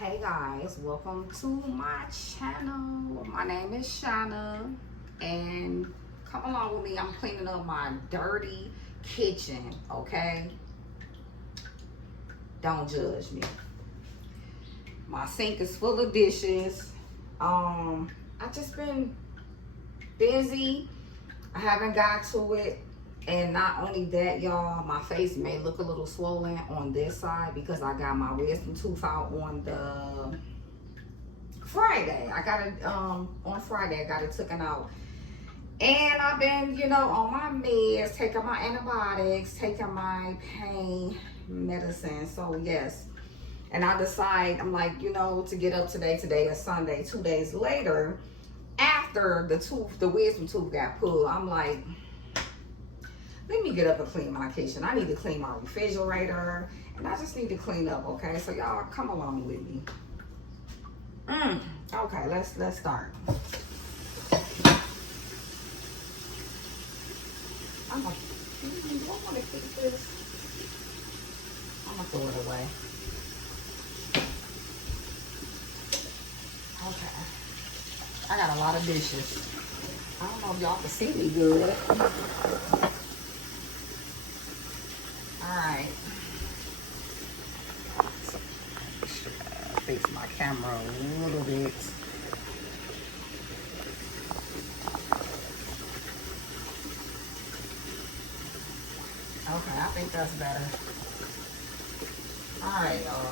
Hey guys, welcome to my channel. My name is Shana, and come along with me. I'm cleaning up my dirty kitchen, okay? Don't judge me. My sink is full of dishes. I just been busy. I haven't got to it. And not only that, y'all, my face may look a little swollen on this side because I got my wisdom tooth out on the Friday. I got it on Friday. I got it taken out. And I've been, on my meds, taking my antibiotics, taking my pain medicine. So yes. And I decide, I'm like, to get up today. Today is Sunday. 2 days later, after the wisdom tooth got pulled, I'm like, let me get up and clean my kitchen. I need to clean my refrigerator, and I just need to clean up, okay? So y'all come along with me. Okay, let's start. Do I want to keep this? I'm gonna throw it away. Okay. I got a lot of dishes. I don't know if y'all can see me good. Alright. Fix my camera a little bit. Okay, I think that's better. Alright, y'all.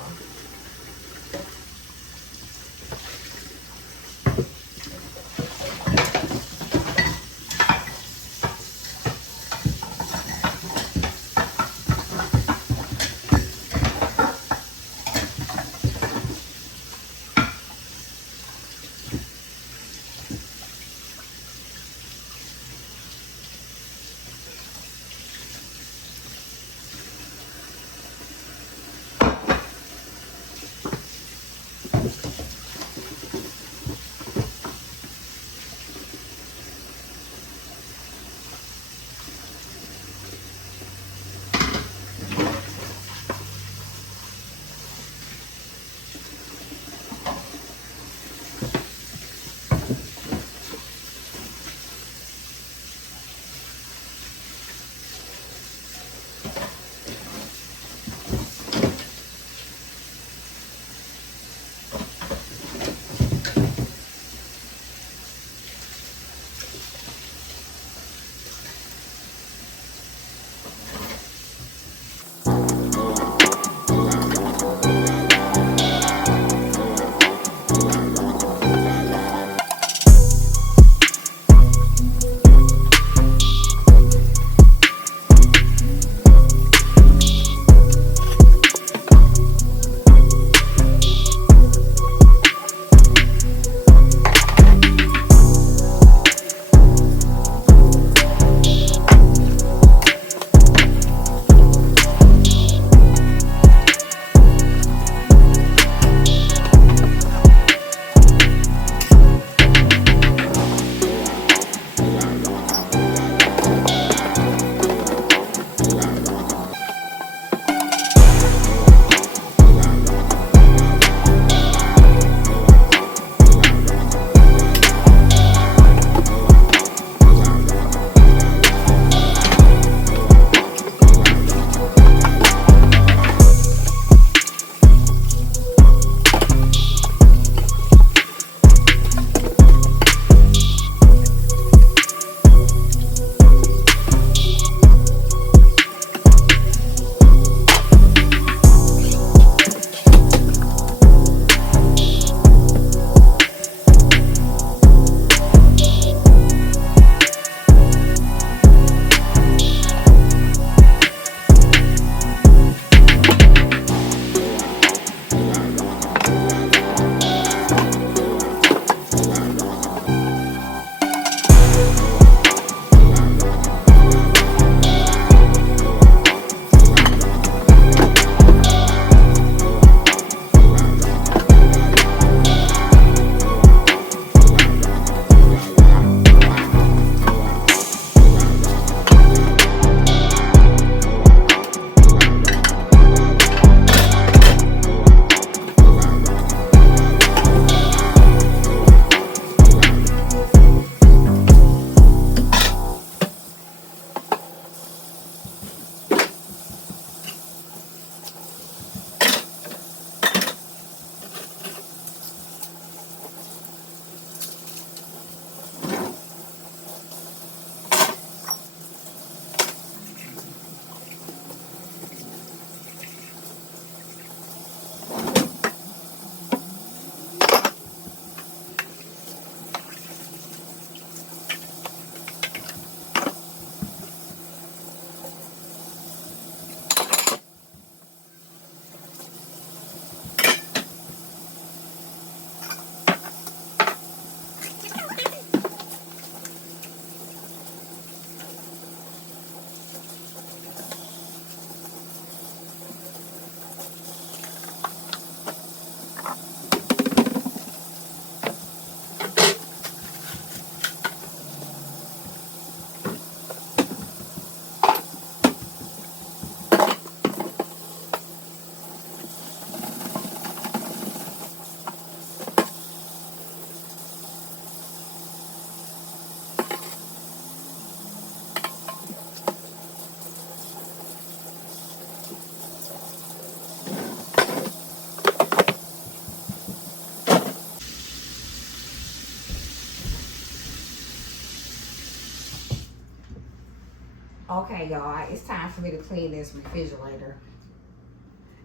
Okay, y'all, it's time for me to clean this refrigerator.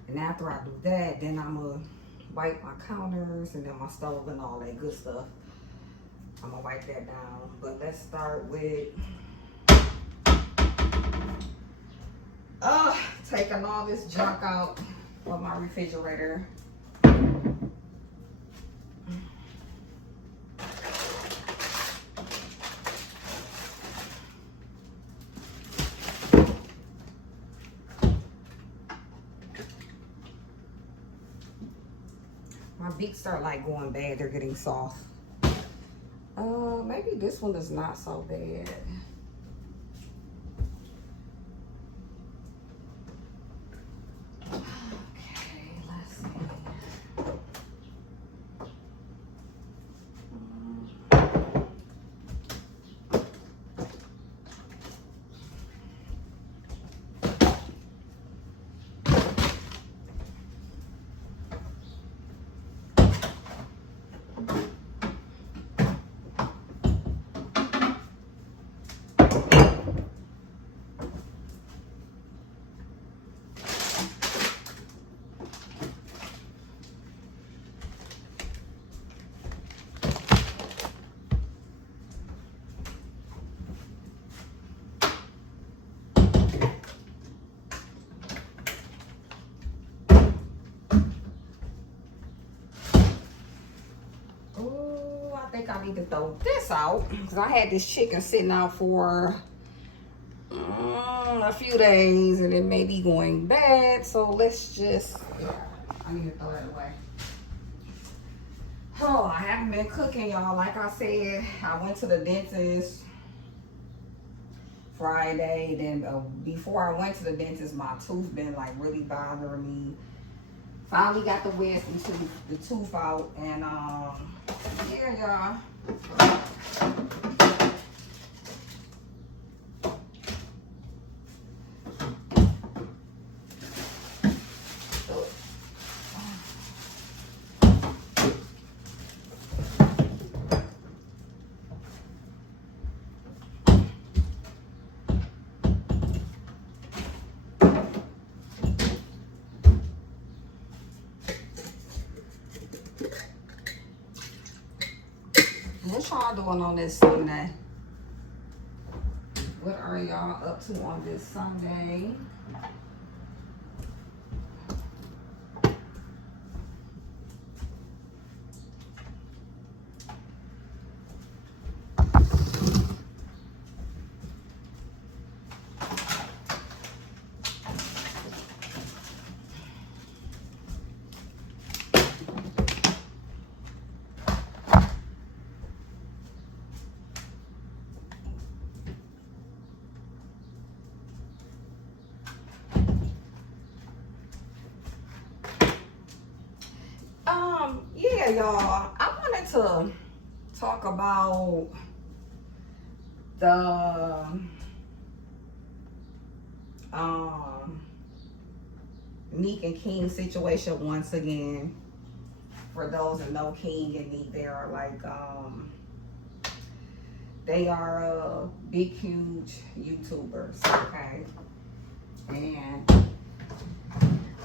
And after I do that, then I'm gonna wipe my counters and then my stove and all that good stuff. I'm gonna wipe that down. But let's start with taking all this junk out of my refrigerator. My beaks start like going bad, they're getting soft. Maybe this one is not so bad. Okay, let's see. I think I need to throw this out because I had this chicken sitting out for a few days and it may be going bad. So let's just, I need to throw that away. Oh, I haven't been cooking, y'all. Like I said, I went to the dentist Friday. Then before I went to the dentist, my tooth been like really bothering me. Finally got the wisdom tooth, the tooth out, and yeah, y'all. What y'all doing on this Sunday? What are y'all up to on this Sunday? Yeah, y'all, I wanted to talk about the Nique and King situation once again. For those that know King and Nique, they are like they are big huge YouTubers, okay? And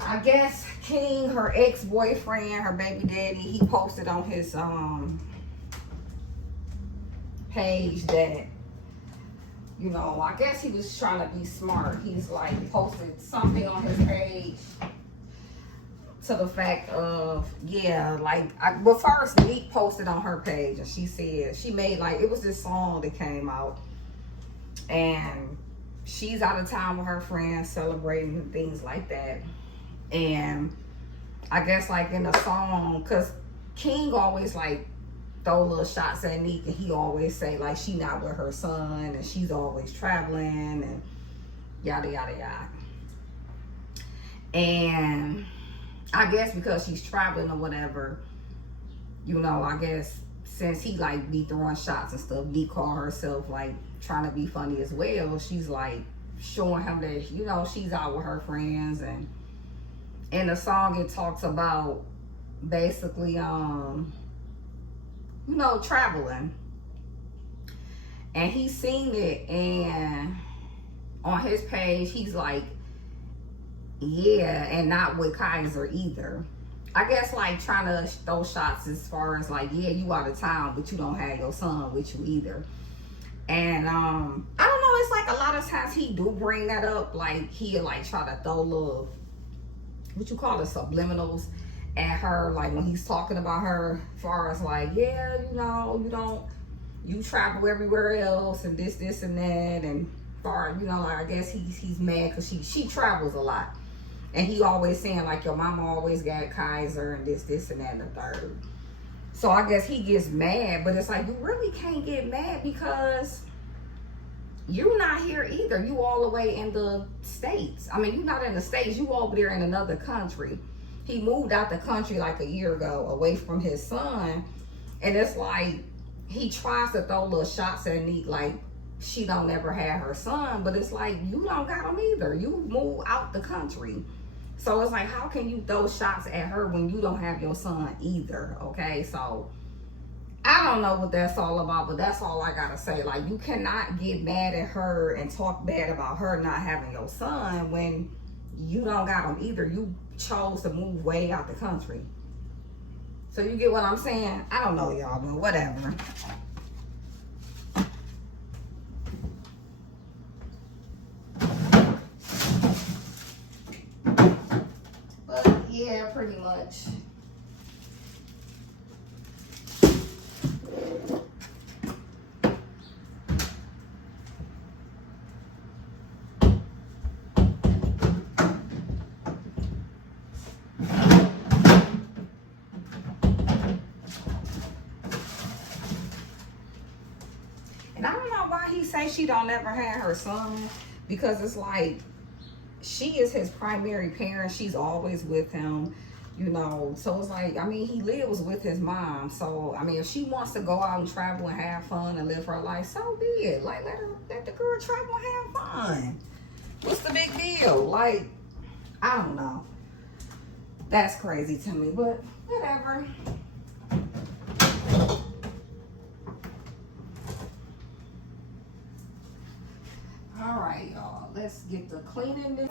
I guess King, her ex-boyfriend, her baby daddy, he posted on his page that, you know, I guess he was trying to be smart. He's like posted something on his page to the fact of, yeah, like, well, first Nique posted on her page and she said, she made like, it was this song that came out and she's out of town with her friends celebrating and things like that. And I guess like in the song, cause King always like throw little shots at Nique and he always say like she not with her son and she's always traveling and yada yada yada. And I guess because she's traveling or whatever, you know, I guess since he like be throwing shots and stuff, Nique call herself like trying to be funny as well. She's like showing him that, you know, she's out with her friends. And in the song it talks about basically you know, traveling. And he seen it and on his page, he's like, yeah, and not with Kaiser either. I guess like trying to throw shots as far as like, yeah, you out of town, but you don't have your son with you either. And I don't know, it's like a lot of times he do bring that up, like he'll like try to throw little, what you call it, subliminals at her, like when he's talking about her, as far as like, yeah, you know, you travel everywhere else and this and that, and far, you know, like I guess he's mad because she travels a lot. And he always saying like, your mama always got Kaiser and this and that and the third. So I guess he gets mad, but it's like, you really can't get mad because you're not here either. You all the way in the States. I mean, you're not in the States. You over there in another country. He moved out the country like a year ago away from his son. And it's like, he tries to throw little shots at Nique like she don't ever have her son. But it's like, you don't got him either. You moved out the country. So it's like, how can you throw shots at her when you don't have your son either? Okay, so I don't know what that's all about, but that's all I gotta say. Like, you cannot get mad at her and talk bad about her not having your son when you don't got him either. You chose to move way out the country. So you get what I'm saying? I don't know, y'all, but whatever. Yeah, pretty much. And I don't know why he say she don't ever have her son, because it's like, she is his primary parent. She's always with him, you know. So it's like, I mean, he lives with his mom. So, I mean, if she wants to go out and travel and have fun and live her life, so be it. Like, let the girl travel and have fun. What's the big deal? Like, I don't know. That's crazy to me, but whatever. All right, y'all. Let's get the cleaning this.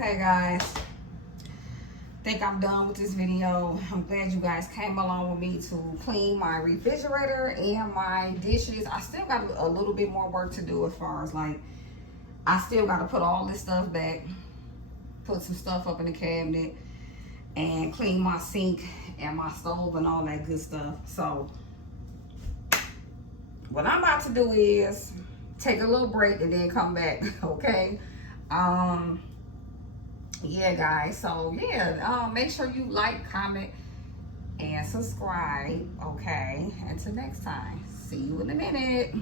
Okay, guys, think I'm done with this video. I'm glad you guys came along with me to clean my refrigerator and my dishes. I still got a little bit more work to do as far as like, I still got to put all this stuff back, put some stuff up in the cabinet, and clean my sink and my stove and all that good stuff. So what I'm about to do is take a little break and then come back. Okay. Yeah, guys, so yeah, make sure you like, comment, and subscribe. Okay, until next time, see you in a minute.